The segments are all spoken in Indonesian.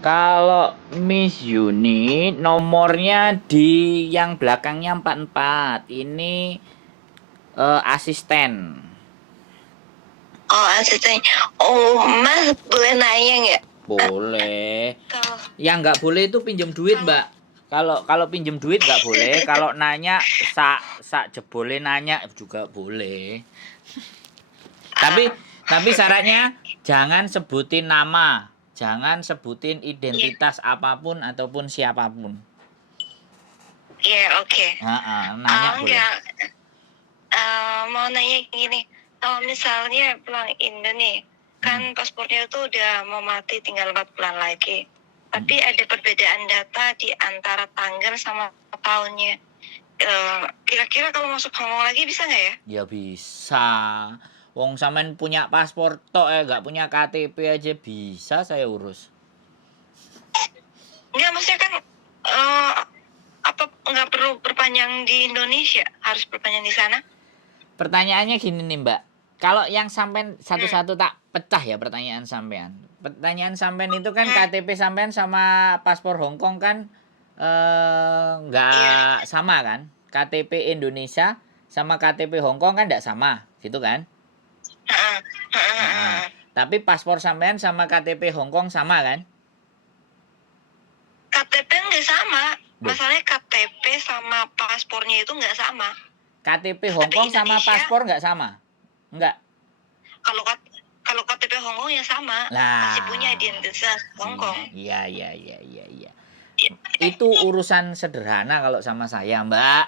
Kalau Miss Yuni nomornya di yang belakangnya 44. Ini asisten. Oh, asisten. Oh, Mas boleh nanya nggak? Boleh. Kalau Yang nggak boleh itu pinjem duit, kalau Mbak. Kalau pinjem duit nggak boleh. Kalau nanya sak jebole nanya juga boleh. Tapi ah, tapi syaratnya jangan sebutin nama, jangan sebutin iya, identitas apapun ataupun siapapun. iya, oke. Nanya boleh. Enggak, mau nanya gini, kalau misalnya pulang Indo nih, kan paspornya itu udah mau mati tinggal 4 bulan lagi. Tapi ada perbedaan data di antara tanggal sama tahunnya. Kira-kira kalau masuk Hongkong lagi bisa nggak ya? Ya bisa. Wong sampean punya paspor tok nggak punya KTP aja bisa saya urus. Enggak, maksudnya kan apa nggak perlu perpanjang di Indonesia, harus perpanjang di sana? Pertanyaannya gini nih, Mbak. Kalau yang sampean satu-satu tak pecah ya pertanyaan sampean. Pertanyaan sampean itu kan KTP sampean sama paspor Hongkong kan nggak sama kan? KTP Indonesia sama KTP Hongkong kan nggak sama, gitu kan? Tapi paspor sampean sama KTP Hongkong sama kan? KTP nggak sama. Duh. Masalahnya KTP sama paspornya itu nggak sama. KTP Hongkong sama Indonesia, paspor nggak sama? Nggak. Kalau KTP Hongkong ya sama, masih punya Lah. identitas Hongkong. Iya. Itu urusan sederhana kalau sama saya, Mbak.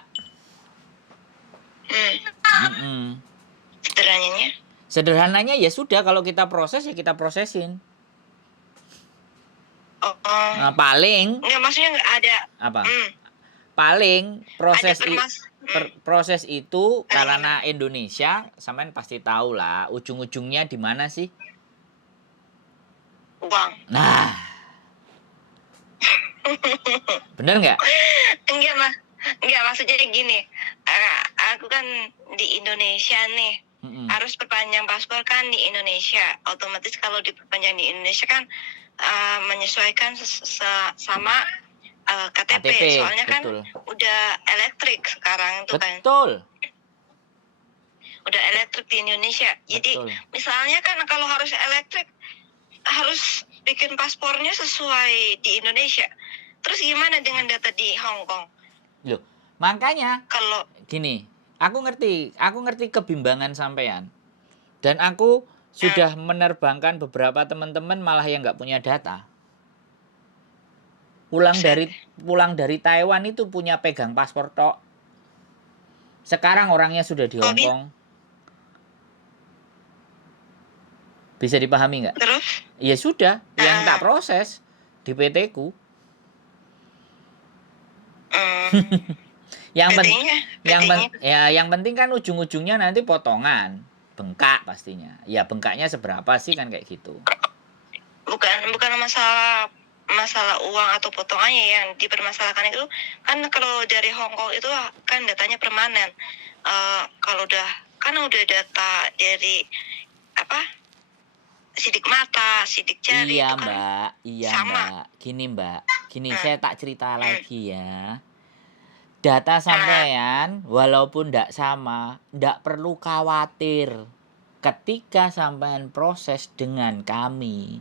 Sederhananya? Sederhananya ya sudah, kalau kita proses ya kita prosesin. Nah, paling nggak, maksudnya nggak ada apa? Paling proses proses itu Paling karena Indonesia, sampean pasti tahu lah ujung-ujungnya di mana sih? uang. Nah, bener nggak? Enggak, maksudnya gini. Aku kan di Indonesia nih. Harus perpanjang paspor kan di Indonesia. Otomatis kalau diperpanjang di Indonesia kan menyesuaikan sama KTP. Soalnya betul. Kan udah elektrik sekarang itu kan. Betul. Udah elektrik di Indonesia. Jadi misalnya kan kalau harus elektrik, harus bikin paspornya sesuai di Indonesia. Terus gimana dengan data di Hong Kong? Loh, makanya kalau gini, aku ngerti kebimbangan sampean. Dan aku sudah menerbangkan beberapa teman-teman malah yang nggak punya data. Pulang dari Taiwan itu punya pegang paspor tok. Sekarang orangnya sudah di Hong Kong. Bisa dipahami nggak? Terus? Ya sudah, yang tak proses di PT ku. yang penting kan ujung-ujungnya nanti potongan, bengkak pastinya. Ya bengkaknya seberapa sih kan kayak gitu. Bukan masalah uang atau potongannya yang dipermasalahkan itu kan. Kalau dari Hong Kong itu kan datanya permanen. Kalau udah data dari sidik mata, sidik jari. Iya, itu kan Mbak. sama. Mbak. Gini, saya tak cerita lagi ya. Data sampean walaupun ndak sama, ndak perlu khawatir. Ketika sampean proses dengan kami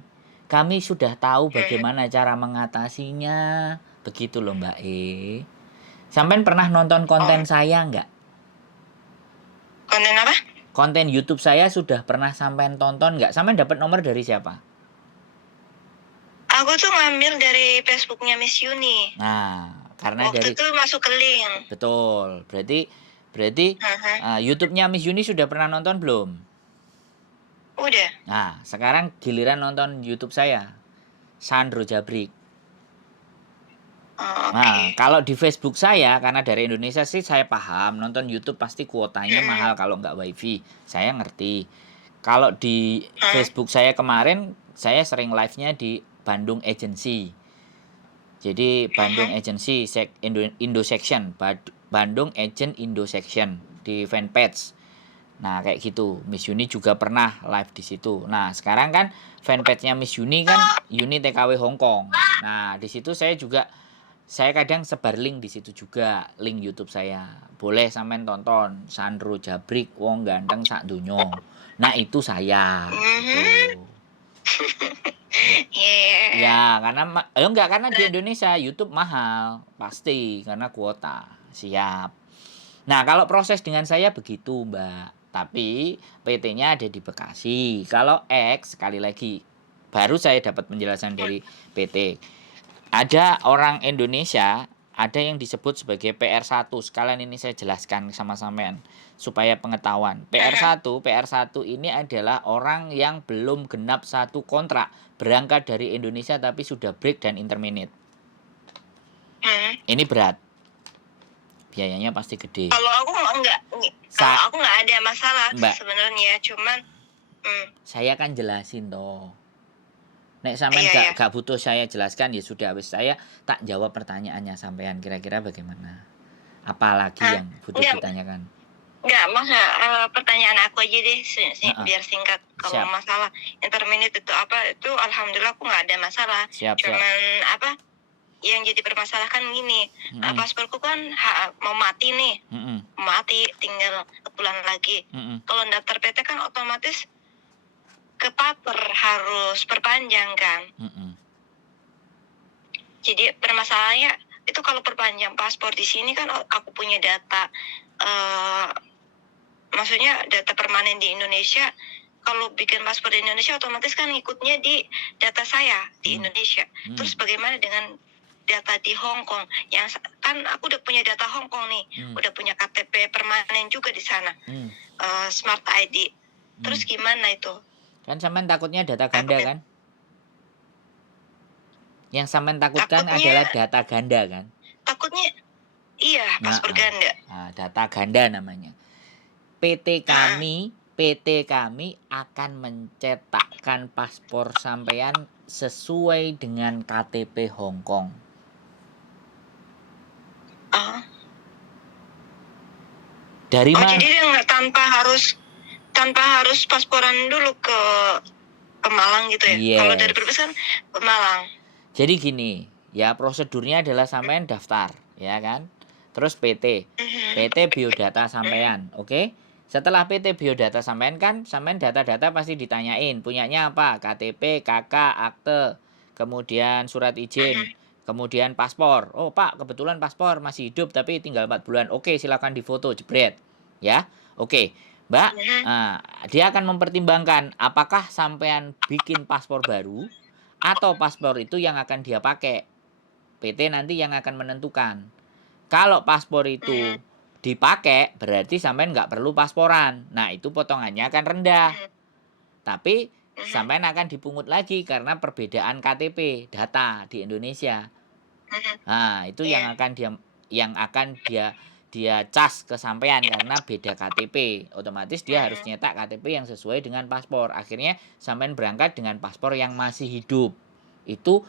sudah tahu bagaimana cara mengatasinya. Begitu loh, Mbak Sampean pernah nonton konten saya nggak? Konten apa? Konten YouTube saya sudah pernah sampean tonton nggak? Sampean dapat nomor dari siapa? Aku tuh ngambil dari Facebooknya Miss Yuni. Nah, karena waktu itu masuk ke link. Betul. Berarti YouTube-nya Miss Yuni sudah pernah nonton belum? Udah. Nah, sekarang giliran nonton YouTube saya. Sandro Jabrik. Nah, kalau di Facebook saya, karena dari Indonesia sih saya paham, nonton YouTube pasti kuotanya mahal kalau nggak wifi. Saya ngerti. Kalau di Facebook saya kemarin, saya sering live-nya di Bandung Agency. Jadi Bandung Agency Indo Section, Bandung Agent Indo Section di fanpage. Nah, kayak gitu. Miss Yuni juga pernah live di situ. Nah, sekarang kan fanpage-nya Miss Yuni kan Yuni TKW Hongkong. Nah, di situ saya kadang sebar link di situ juga, link YouTube saya. Boleh sampean tonton Sandro Jabrik wong ganteng sak dunyo. Nah, itu saya gitu. Ya, karena enggak, karena di Indonesia YouTube mahal, pasti karena kuota. Siap. Nah, kalau proses dengan saya begitu, Mbak. Tapi PT-nya ada di Bekasi. Kalau X, sekali lagi, baru saya dapat penjelasan dari PT. Ada orang Indonesia, ada yang disebut sebagai PR1. Sekalian ini saya jelaskan sama sampean supaya pengetahuan. PR1 ini adalah orang yang belum genap satu kontrak, berangkat dari Indonesia tapi sudah break dan interminate. Ini berat. Biayanya pasti gede. Kalau aku nggak ada masalah sebenarnya, cuman saya kan jelasin toh. Nek sampean gak butuh saya jelaskan ya sudah, wis saya tak jawab pertanyaannya sampean, kira-kira bagaimana? Apalagi yang butuh ditanyakan? Enggak, pertanyaan aku aja deh biar singkat. Kalau masalah interminate itu apa, itu alhamdulillah aku nggak ada masalah. Cuman apa yang jadi permasalahan gini, pasporku kan mau mati nih, mati tinggal sebulan lagi. Kalau daftar PT kan otomatis ke paper harus perpanjang kan. Jadi permasalahannya itu kalau perpanjang paspor di sini kan aku punya data, maksudnya data permanen di Indonesia. Kalau bikin paspor di Indonesia otomatis kan ngikutnya di data saya di Indonesia. Terus bagaimana dengan data di Hong Kong? Yang kan aku udah punya data Hong Kong nih, udah punya KTP permanen juga di sana, Smart ID. Terus gimana itu? Kan sampean takutnya data ganda kan? Yang sampean takutkan adalah data ganda kan? Takutnya iya, paspor ganda. Nah, data ganda namanya. PT kami akan mencetakkan paspor sampean sesuai dengan KTP Hong Kong. Dari mana? Jadi dia tanpa harus pasporan dulu ke Malang gitu ya? Yes. Kalau dari Brebes kan ke Malang. Jadi gini, ya prosedurnya adalah sampean daftar, ya kan? Terus PT biodata sampean, oke? Setelah PT biodata sampean kan, sampean data-data pasti ditanyain, punyanya apa? KTP, KK, akte, kemudian surat izin, kemudian paspor. Oh Pak, kebetulan paspor masih hidup tapi tinggal 4 bulan. Oke, silakan difoto, jebret. Ya, oke. Mbak, dia akan mempertimbangkan apakah sampean bikin paspor baru atau paspor itu yang akan dia pakai. PT nanti yang akan menentukan. Kalau paspor itu dipakai, berarti sampean nggak perlu pasporan. Nah, itu potongannya akan rendah. Tapi sampean akan dipungut lagi karena perbedaan KTP data di Indonesia. Nah, itu yang akan dia cas ke sampean karena beda KTP. Otomatis dia harus nyetak KTP yang sesuai dengan paspor. Akhirnya sampean berangkat dengan paspor yang masih hidup. Itu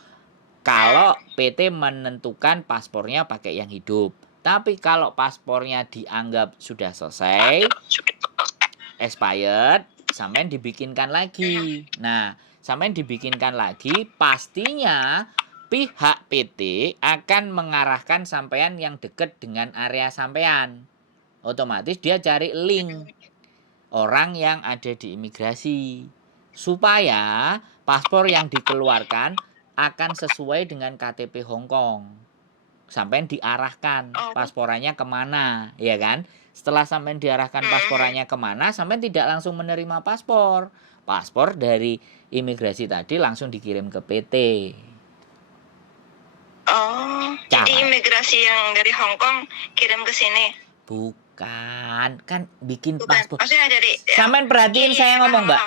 kalau PT menentukan paspornya pakai yang hidup. Tapi kalau paspornya dianggap sudah selesai, expired, sampean dibikinkan lagi. Nah, sampean dibikinkan lagi, pastinya pihak PT akan mengarahkan sampean yang dekat dengan area sampean. Otomatis dia cari link orang yang ada di imigrasi supaya paspor yang dikeluarkan akan sesuai dengan KTP Hong Kong. Sampean diarahkan pasporannya kemana, ya kan? Setelah sampean diarahkan pasporannya kemana, sampean tidak langsung menerima paspor. Paspor dari imigrasi tadi langsung dikirim ke PT. Jadi imigrasi yang dari Hong Kong kirim ke sini? Bukan, kan bikin paspor. Maksudnya dari sampean perhatiin saya ngomong, Mbak.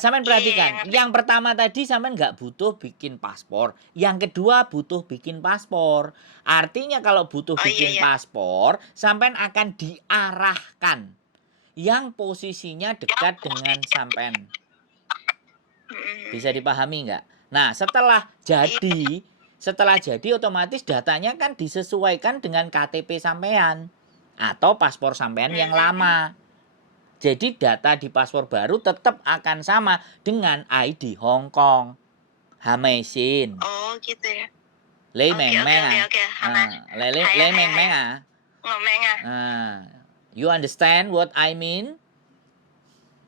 Sampean perhatikan. Yang pertama tadi sampean nggak butuh bikin paspor. Yang kedua butuh bikin paspor. Artinya kalau butuh bikin paspor, sampean akan diarahkan yang posisinya dekat dengan sampean. Bisa dipahami nggak? Nah, setelah jadi otomatis datanya kan disesuaikan dengan KTP sampean atau paspor sampean yang lama. Jadi data di paspor baru tetap akan sama dengan ID Hong Kong. Hamesin. Oh gitu ya. Lei Oke meng oke meng oke ah. oke. Hana. Lei meng meng ah. Ngomeng ah. You understand what I mean?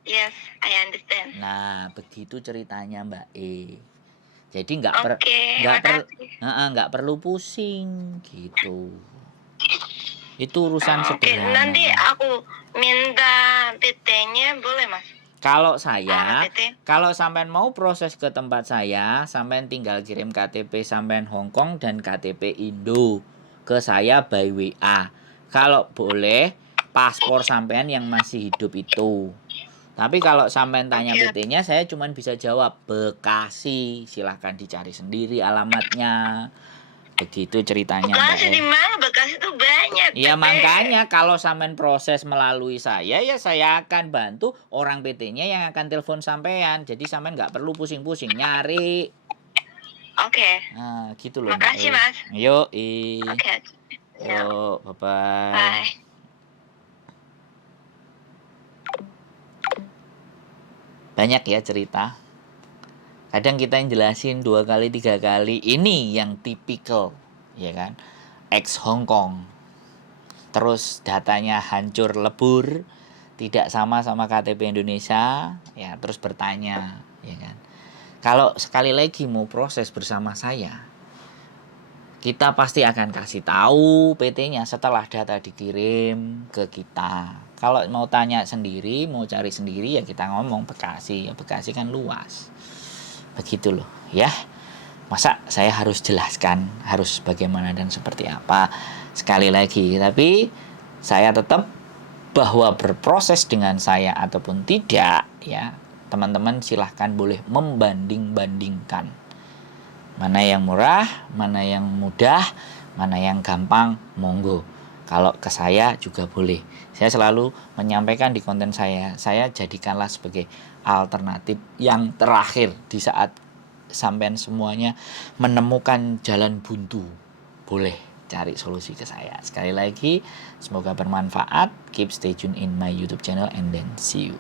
Yes, I understand. Nah, begitu ceritanya Mbak E. Jadi Oke, makasih. nggak perlu pusing gitu. Itu urusan Oke, nanti sederhana. aku minta PT-nya boleh Mas? Kalau saya, PT. kalau sampean mau proses ke tempat saya, sampean tinggal kirim KTP sampean Hong Kong dan KTP Indo ke saya by WA. Kalau boleh, paspor sampean yang masih hidup itu. Tapi kalau sampean tanya Oke. PT-nya, saya cuma bisa jawab Bekasi. Silahkan dicari sendiri alamatnya. Begitu ceritanya Mbak Bekasi E. di mana? Bekasi tuh banyak. Ya PT. makanya kalau sampean proses melalui saya, ya saya akan bantu orang PT-nya yang akan telepon sampean. Jadi sampean nggak perlu pusing-pusing nyari. Oke. Nah, gitu loh Mbak Makasih E. Mas. Yuk, Oke. Ya. yuk, bye-bye. Bye. Banyak ya cerita. Kadang kita yang jelasin 2 kali 3 kali. Ini yang tipikal, ya kan? Ex Hong Kong. Terus datanya hancur lebur, tidak sama KTP Indonesia, ya terus bertanya, ya kan? Kalau sekali lagi mau proses bersama saya, kita pasti akan kasih tahu PT-nya setelah data dikirim ke kita. Kalau mau tanya sendiri, mau cari sendiri ya kita ngomong Bekasi. Ya Bekasi kan luas. Begitu loh, ya. Masa saya harus jelaskan harus bagaimana dan seperti apa sekali lagi. Tapi saya tetap bahwa berproses dengan saya ataupun tidak, ya teman-teman silahkan boleh membanding-bandingkan. Mana yang murah, mana yang mudah, mana yang gampang, monggo. Kalau ke saya juga boleh. Saya selalu menyampaikan di konten saya jadikanlah sebagai alternatif yang terakhir di saat sampean semuanya menemukan jalan buntu. Boleh cari solusi ke saya. Sekali lagi, semoga bermanfaat. Keep stay tune in my YouTube channel and then see you.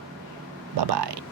Bye-bye.